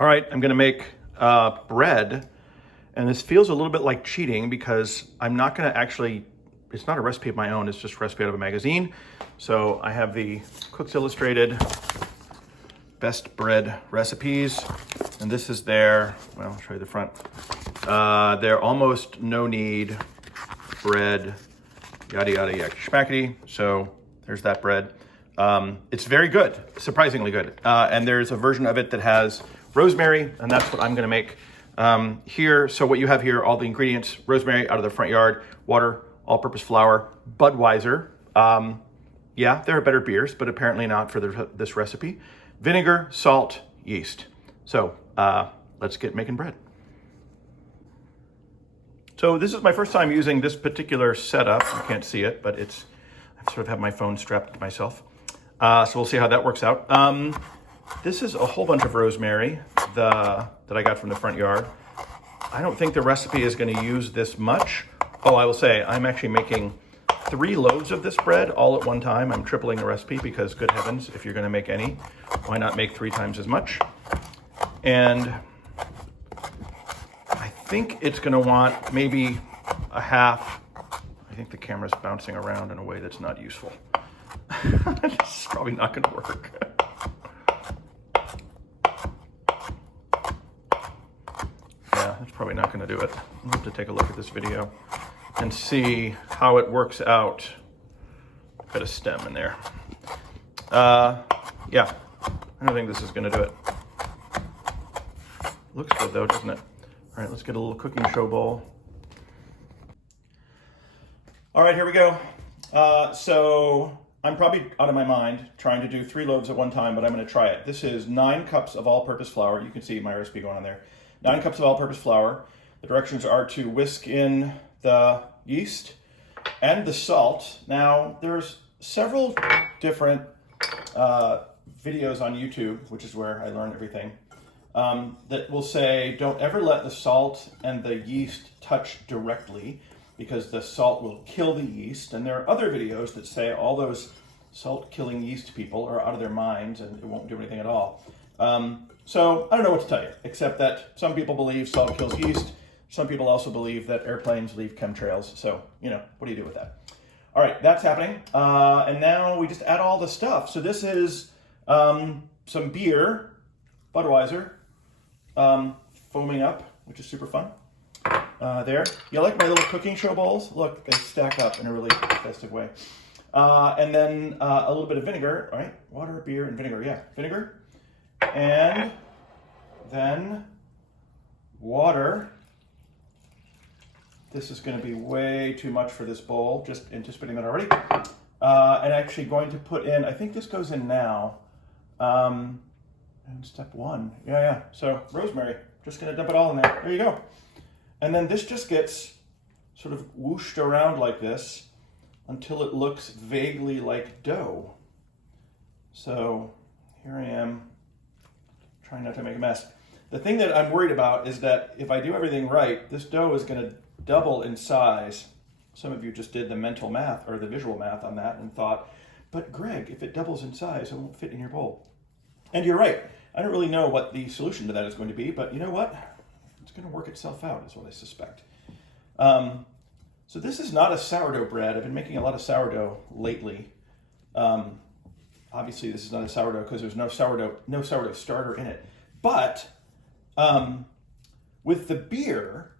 All right, I'm gonna make bread, and this feels a little bit like cheating because I'm not gonna actually, it's not a recipe of my own, it's just a recipe out of a magazine. So I have the Cook's Illustrated Best Bread Recipes, and this is their, well, I'll show you the front. They're almost no-knead bread, yada, yada, yada, schmackety. So there's that bread. It's very good, surprisingly good. And there's a version of it that has rosemary, and that's what I'm gonna make here. So what you have here, all the ingredients: rosemary out of the front yard, water, all-purpose flour, Weiser. Yeah, there are better beers, but apparently not for this recipe. Vinegar, salt, yeast. So let's get making bread. So this is my first time using this particular setup. You can't see it, but I sort of have my phone strapped to myself. So we'll see how that works out. This is a whole bunch of rosemary that I got from the front yard. I don't think the recipe is going to use this much. Oh, I will say I'm actually making 3 loaves of this bread all at one time. I'm tripling the recipe because, good heavens, if you're going to make any, why not make 3 times as much? And I think it's going to want maybe a half. I think the camera's bouncing around in a way that's not useful. This is probably not going to work. Yeah, that's probably not going to do it. I'll have to take a look at this video and see how it works out. Got a stem in there. Yeah, I don't think this is going to do it. Looks good though, doesn't it? All right, let's get a little cooking show bowl. All right, here we go. So I'm probably out of my mind trying to do 3 loaves at one time, but I'm going to try it. This is 9 cups of all-purpose flour. You can see my recipe going on there. 9 cups of all-purpose flour. The directions are to whisk in the yeast and the salt. Now, there's several different videos on YouTube, which is where I learn everything, that will say don't ever let the salt and the yeast touch directly because the salt will kill the yeast. And there are other videos that say all those salt-killing yeast people are out of their minds and it won't do anything at all. So I don't know what to tell you, except that some people believe salt kills yeast. Some people also believe that airplanes leave chemtrails. So, you know, what do you do with that? All right, that's happening. And now we just add all the stuff. So this is some beer, Budweiser, foaming up, which is super fun. There. You like my little cooking show bowls? Look, they stack up in a really festive way. And then a little bit of vinegar, right? Water, beer, and vinegar. Yeah, vinegar. And then water. This is going to be way too much for this bowl, just anticipating that already. And actually going to put in, I think this goes in now. And step 1. Yeah. So rosemary, just going to dump it all in there. There you go. And then this just gets sort of whooshed around like this until it looks vaguely like dough. So here I am, trying not to make a mess. The thing that I'm worried about is that if I do everything right, this dough is going to double in size. Some of you just did the mental math or the visual math on that and thought, but Greg, if it doubles in size, it won't fit in your bowl. And you're right. I don't really know what the solution to that is going to be, but you know what? It's going to work itself out, is what I suspect. So this is not a sourdough bread. I've been making a lot of sourdough lately. Obviously, this is not a sourdough because there's no sourdough starter in it. But with the beer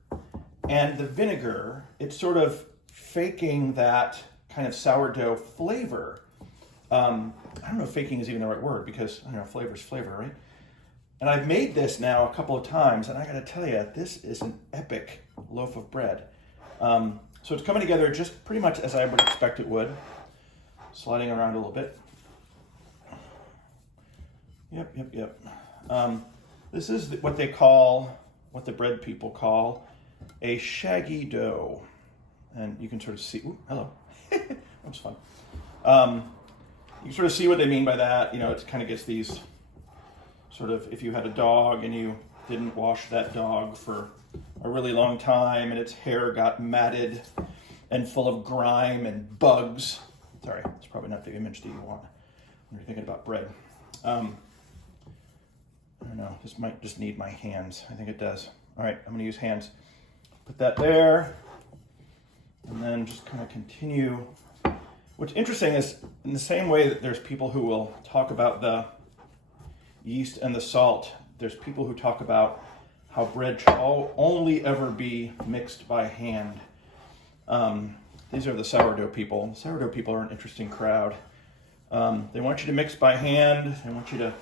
and the vinegar, it's sort of faking that kind of sourdough flavor. I don't know if faking is even the right word because, I don't know, flavor's flavor, right? And I've made this now a couple of times, and I gotta tell you, this is an epic loaf of bread. So it's coming together just pretty much as I would expect it would. Sliding around a little bit. Yep. This is what the bread people call a shaggy dough. And you can sort of see, ooh, hello. That was fun. You can sort of see what they mean by that. You know, it kind of gets these sort of, if you had a dog and you didn't wash that dog for a really long time and its hair got matted and full of grime and bugs. Sorry, it's probably not the image that you want when you're thinking about bread. don't know, this might just need my hands. I think it does. All right, I'm gonna use hands. Put that there, and then just kind of continue. What's interesting is, in the same way that there's people who will talk about the yeast and the salt, there's people who talk about how bread should only ever be mixed by hand. These are the sourdough people. The sourdough people are an interesting crowd. They want you to mix by hand. They want you to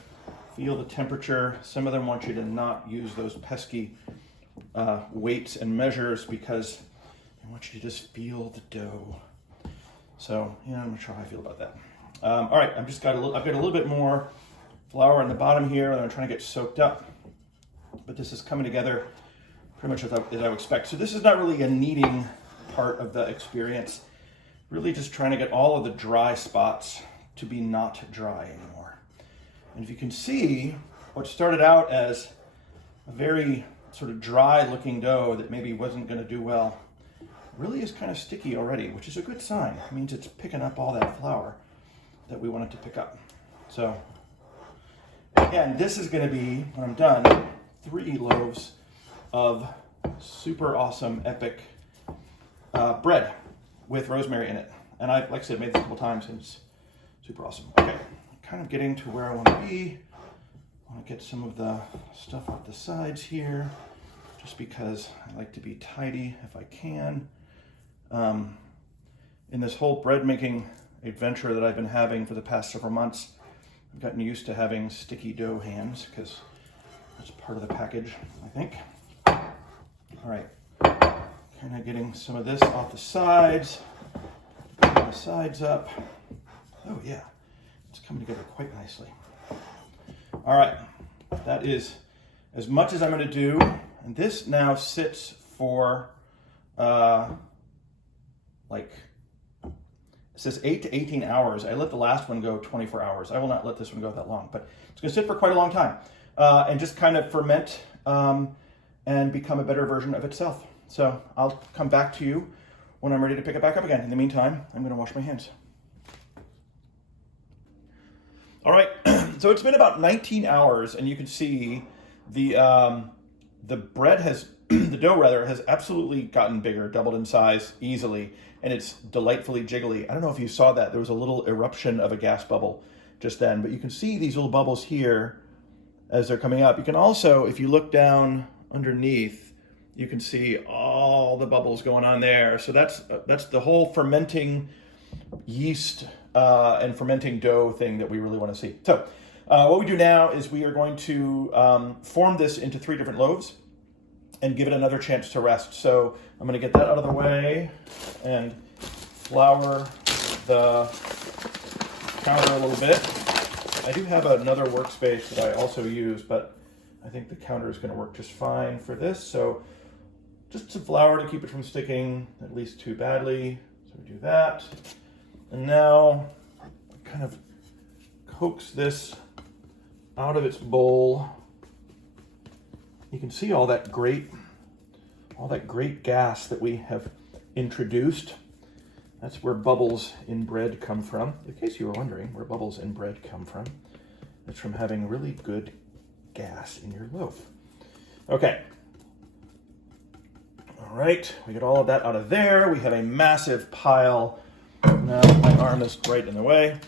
feel the temperature. Some of them want you to not use those pesky weights and measures because they want you to just feel the dough. So, yeah, I'm not sure how I feel about that. All right, I've got a little bit more flour on the bottom here that I'm trying to get soaked up. But this is coming together pretty much as I would expect. So this is not really a kneading part of the experience. Really just trying to get all of the dry spots to be not dry anymore. And if you can see, what started out as a very sort of dry looking dough that maybe wasn't going to do well, really is kind of sticky already, which is a good sign. It means it's picking up all that flour that we want it to pick up. So again, this is going to be, when I'm done, 3 loaves of super awesome, epic bread with rosemary in it. And I, like I said, made this a couple times and it's super awesome. Okay, kind of getting to where I want to be. I want to get some of the stuff off the sides here, just because I like to be tidy if I can. In this whole bread making adventure that I've been having for the past several months, I've gotten used to having sticky dough hands because that's part of the package, I think. All right, kind of getting some of this off the sides, putting the sides up. Oh yeah, it's coming together quite nicely. All right, that is as much as I'm going to do, and this now sits for it says 8 to 18 hours. I let the last one go 24 hours. I will not let this one go that long, but it's going to sit for quite a long time and just kind of ferment and become a better version of itself. So I'll come back to you when I'm ready to pick it back up again. In the meantime, I'm going to wash my hands. All right, so it's been about 19 hours, and you can see the bread has, the dough rather, has absolutely gotten bigger, doubled in size easily, and it's delightfully jiggly. I don't know if you saw that. There was a little eruption of a gas bubble just then, but you can see these little bubbles here as they're coming up. You can also, if you look down underneath, you can see all the bubbles going on there. So that's the whole fermenting yeast and fermenting dough thing that we really want to see. So what we do now is we are going to form this into 3 different loaves and give it another chance to rest. So I'm going to get that out of the way and flour the counter a little bit. I do have another workspace that I also use, but I think the counter is going to work just fine for this. So just some flour to keep it from sticking at least too badly. So we do that. And now kind of coax this out of its bowl. You can see all that great gas that we have introduced. That's where bubbles in bread come from. In case you were wondering where bubbles in bread come from, it's from having really good gas in your loaf. Okay. All right, we get all of that out of there. We have a massive pile. Now my arm is right in the way,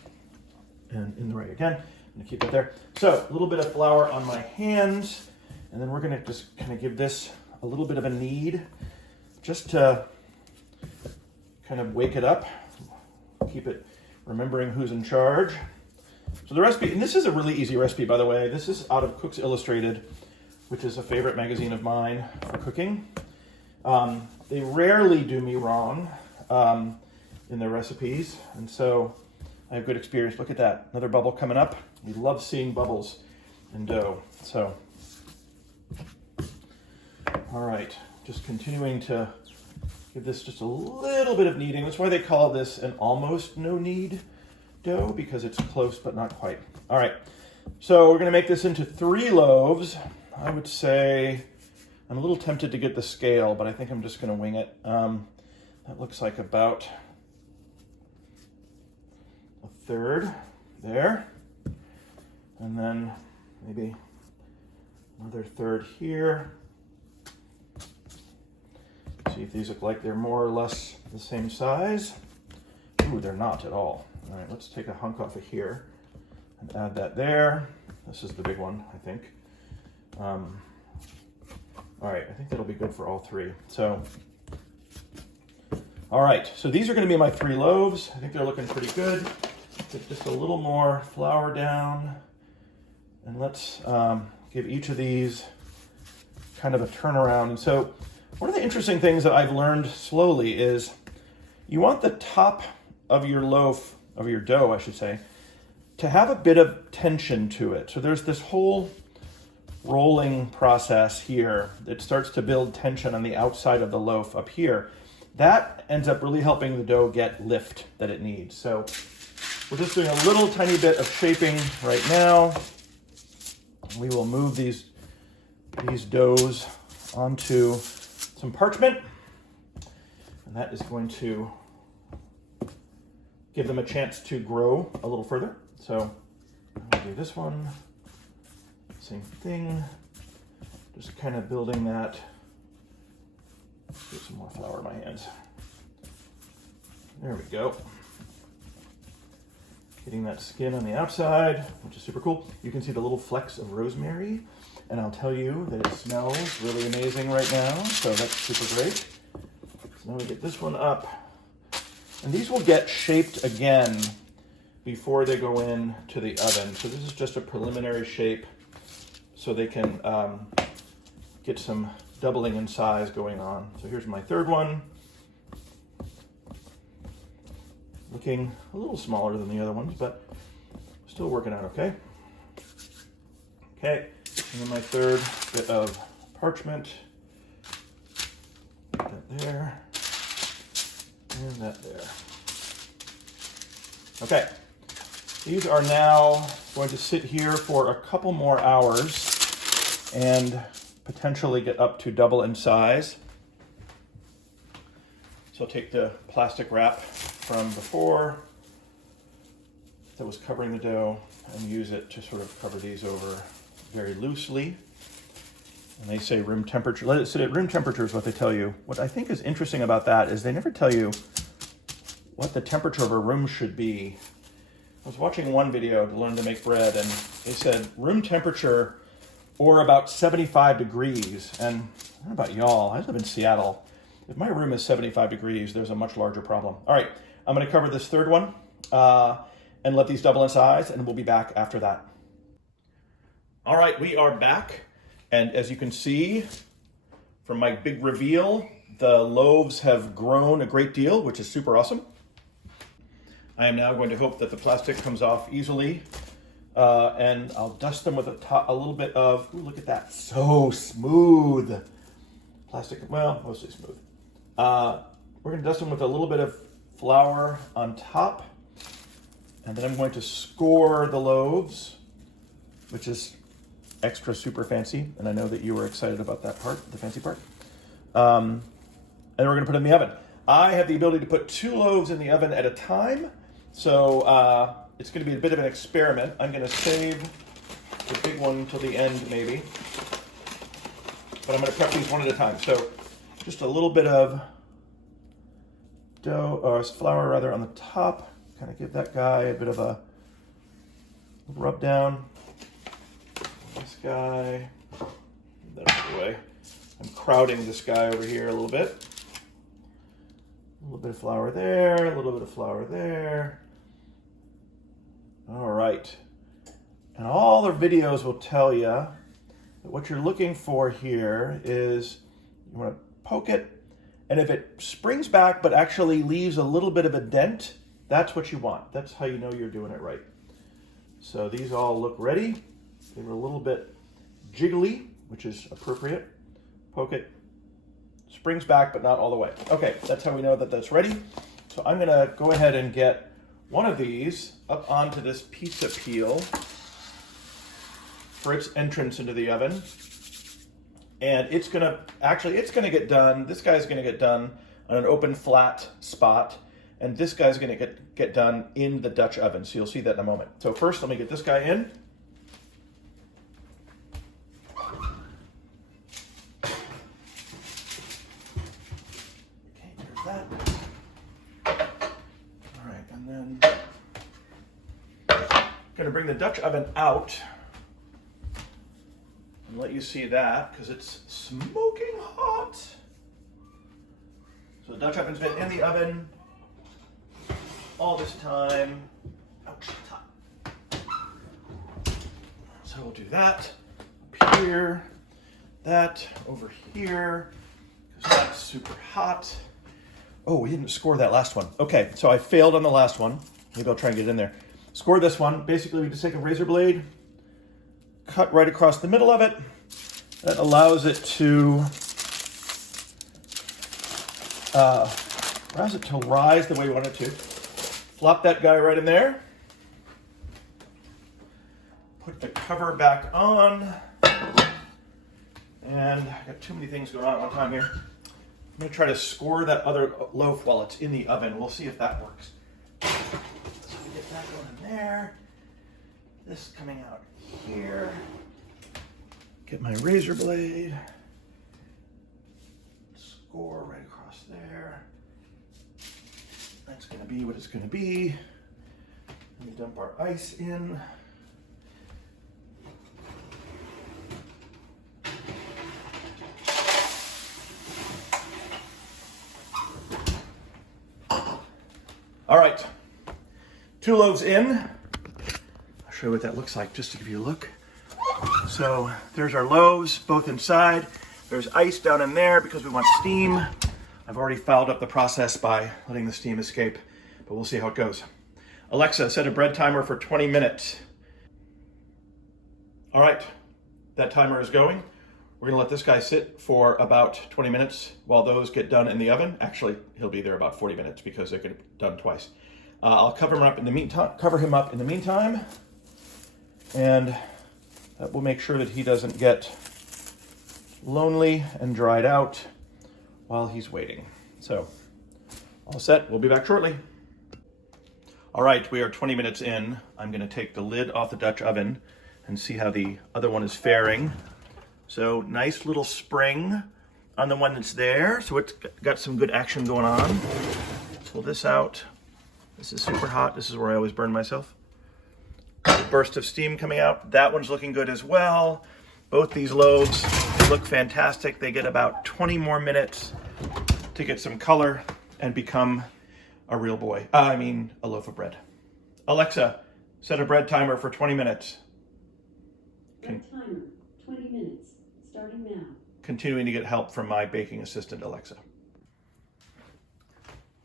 and in the way again. I'm gonna keep it there. So a little bit of flour on my hands, and then we're gonna just kind of give this a little bit of a knead, just to kind of wake it up, keep it remembering who's in charge. So the recipe, and this is a really easy recipe, by the way. This is out of Cooks Illustrated, which is a favorite magazine of mine for cooking. They rarely do me wrong in their recipes, and so I have good experience. Look at that, another bubble coming up. We love seeing bubbles in dough. So, all right, just continuing to give this just a little bit of kneading. That's why they no this an almost no-knead dough, because it's close but not quite. All right, so we're gonna make this into 3 loaves. I would say, I'm a little tempted to get the scale, but I think I'm just gonna wing it. That looks like about 1/3 there. And then maybe Another third here. See if these look like they're more or less the same size. Ooh, they're not at all. All right, let's take a hunk off of here and add that there. This is the big one, I think. All right, I think that'll be good for all three. So, all right, so these are gonna be my 3 loaves. I think they're looking pretty good. Get just a little more flour down. And let's give each of these kind of a turnaround. And so one of the interesting things that I've learned slowly is you want the top of your loaf, of your dough, I should say, to have a bit of tension to it. So there's this whole rolling process here that starts to build tension on the outside of the loaf up here. That ends up really helping the dough get lift that it needs. So we're just doing a little tiny bit of shaping right now. We will move these doughs onto some parchment, and that is going to give them a chance to grow a little further. So I'll do this one, same thing, just kind of building that. Get some more flour in my hands. There we go. Getting that skin on the outside, which is super cool. You can see the little flecks of rosemary, and I'll tell you that it smells really amazing right now, so that's super great. So now we get this one up, and these will get shaped again before they go in to the oven. So this is just a preliminary shape so they can get some doubling in size going on. So here's my third one. Looking a little smaller than the other ones, but still working out okay. Okay, and then my third bit of parchment. Put that there, and that there. Okay, these are now going to sit here for a couple more hours and potentially get up to double in size. So I'll take the plastic wrap from before that was covering the dough and use it to sort of cover these over very loosely. And they say room temperature, let it sit at room temperature is what they tell you. What I think is interesting about that is they never tell you what the temperature of a room should be. I was watching one video to learn to make bread, and they said room temperature or about 75 degrees. And I don't know about y'all, I live in Seattle. If my room is 75 degrees, there's a much larger problem. All right, I'm gonna cover this third one and let these double in size, and we'll be back after that. All right, we are back. And as you can see from my big reveal, the loaves have grown a great deal, which is super awesome. I am now going to hope that the plastic comes off easily, and I'll dust them with a little bit of, ooh, look at that, so smooth. Plastic, well, mostly smooth. We're gonna dust them with a little bit of flour on top, and then I'm going to score the loaves, which is extra super fancy, and I know that you were excited about that part, the fancy part. And then we're gonna put it in the oven. I have the ability to put 2 loaves in the oven at a time, so it's gonna be a bit of an experiment. I'm gonna save the big one till the end maybe, but I'm gonna prep these one at a time. So just a little bit of dough, or flour rather, on the top, kind of give that guy a bit of a rub down. This guy, that out of the way. I'm crowding this guy over here a little bit. A little bit of flour there, a little bit of flour there. All right. And all the videos will tell you that what you're looking for here is you want to poke it, and if it springs back but actually leaves a little bit of a dent, that's what you want. That's how you know you're doing it right. So these all look ready. They were a little bit jiggly, which is appropriate. Poke it, springs back, but not all the way. Okay, that's how we know that that's ready. So I'm gonna go ahead and get one of these up onto this pizza peel for its entrance into the oven. And it's gonna get done, this guy's gonna get done on an open flat spot, and this guy's gonna get done in the Dutch oven. So you'll see that in a moment. So first, let me get this guy in. Gonna bring the Dutch oven out and let you see that because it's smoking hot. So the Dutch oven's been in the oven all this time. Ouch, it's hot. So we'll do that up here, that over here, because that's super hot. Oh, we didn't score that last one. Okay, so I failed on the last one. Maybe I'll try and get it in there. Score this one. Basically, we just take a razor blade, cut right across the middle of it. That allows it to rise the way you want it to. Flop that guy right in there. Put the cover back on. And I got too many things going on at one time here. I'm going to try to score that other loaf while it's in the oven. We'll see if that works. So we get that going in there. This coming out here. Get my razor blade. Score right across there. That's going to be what it's going to be. Let me dump our ice in. All right, 2 loaves in. I'll show you what that looks like just to give you a look. So there's our loaves, both inside. There's ice down in there because we want steam. I've already fouled up the process by letting the steam escape, but we'll see how it goes. Alexa, set a bread timer for 20 minutes. All right, that timer is going. We're gonna let this guy sit for about 20 minutes while those get done in the oven. Actually, he'll be there about 40 minutes because they're done twice. I'll cover him up in the meantime, and that will make sure that he doesn't get lonely and dried out while he's waiting. So, all set, we'll be back shortly. All right, we are 20 minutes in. I'm gonna take the lid off the Dutch oven and see how the other one is faring. So nice little spring on the one that's there. So it's got some good action going on. Pull this out. This is super hot. This is where I always burn myself. Burst of steam coming out. That one's looking good as well. Both these loaves look fantastic. They get about 20 more minutes to get some color and become a real boy. A loaf of bread. Alexa, set a bread timer for 20 minutes. Bread timer, 20 minutes. Starting now. Continuing to get help from my baking assistant, Alexa.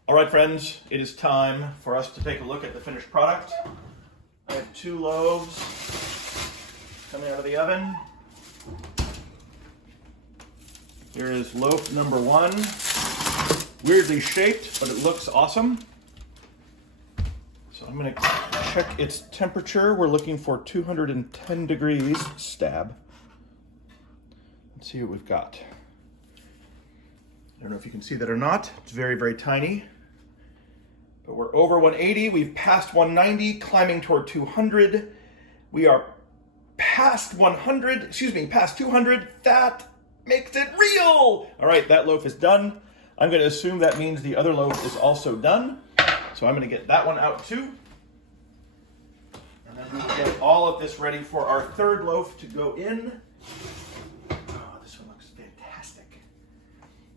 All right, friends, it is time for us to take a look at the finished product. I have 2 loaves coming out of the oven. Here is loaf number 1. Weirdly shaped, but it looks awesome. So I'm going to check its temperature. We're looking for 210 degrees stab. Let's see what we've got. I don't know if you can see that or not. It's very, very tiny. But we're over 180. We've passed 190, climbing toward 200. We are past 200. That makes it real. All right, that loaf is done. I'm going to assume that means the other loaf is also done. So I'm going to get that one out too. And then we will get all of this ready for our 3rd loaf to go in.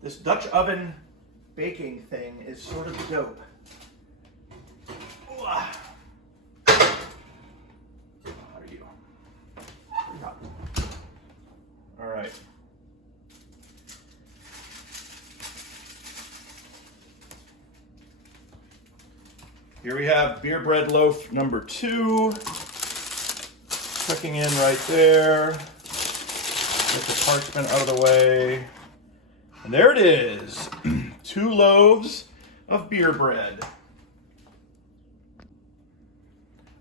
This Dutch oven baking thing is sort of dope. How are you? Pretty hot. All right. Here we have beer bread loaf number 2. Cooking in right there. Get the parchment out of the way. And there it is, 2 loaves of beer bread.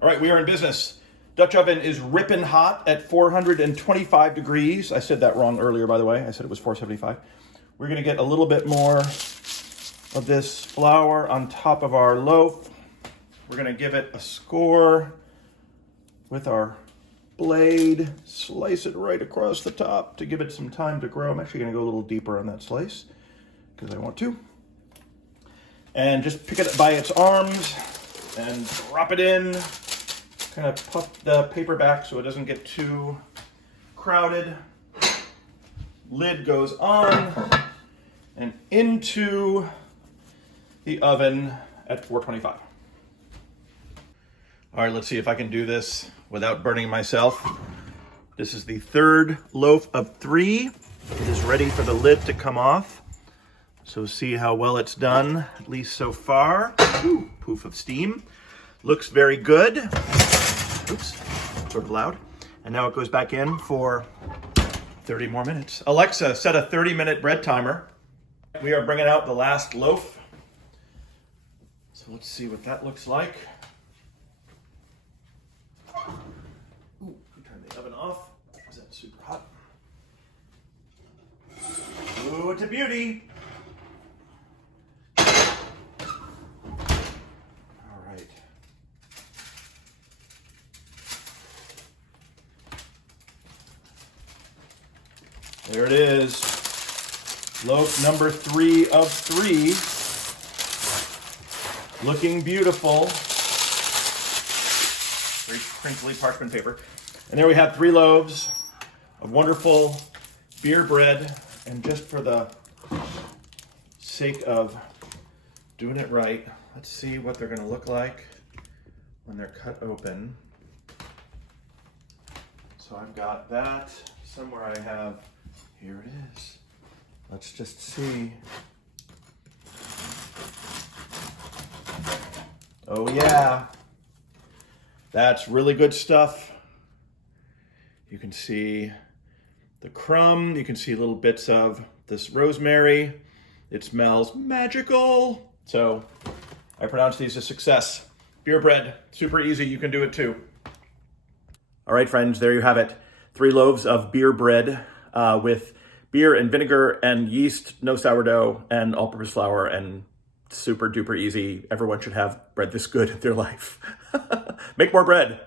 All right, we are in business. Dutch oven is ripping hot at 425 degrees. I said that wrong earlier, by the way. I said it was 475. We're gonna get a little bit more of this flour on top of our loaf. We're gonna give it a score with our blade, slice it right across the top to give it some time to grow. I'm actually going to go a little deeper on that slice because I want to. And just pick it up by its arms and drop it in. gonna puff the paper back so it doesn't get too crowded. Lid goes on and into the oven at 425. All right, let's see if I can do this without burning myself. This is the third loaf of 3. It is ready for the lid to come off. So see how well it's done, at least so far. Ooh, poof of steam. Looks very good. Oops, sort of loud. And now it goes back in for 30 more minutes. Alexa, set a 30-minute bread timer. We are bringing out the last loaf. So let's see what that looks like. Ooh, turn the oven off. Is that super hot? Ooh, it's a beauty. All right. There it is. Loaf number 3 of 3. Looking beautiful. Very crinkly parchment paper. And there we have 3 loaves of wonderful beer bread. And just for the sake of doing it right, let's see what they're going to look like when they're cut open. So I've got that. Somewhere I have, here it is. Let's just see. Oh yeah, that's really good stuff. You can see the crumb, you can see little bits of this rosemary. It smells magical. So I pronounce these a success. Beer bread, super easy, you can do it too. All right, friends, there you have it. 3 loaves of beer bread with beer and vinegar and yeast, no sourdough, and all-purpose flour, and super duper easy. Everyone should have bread this good in their life. Make more bread.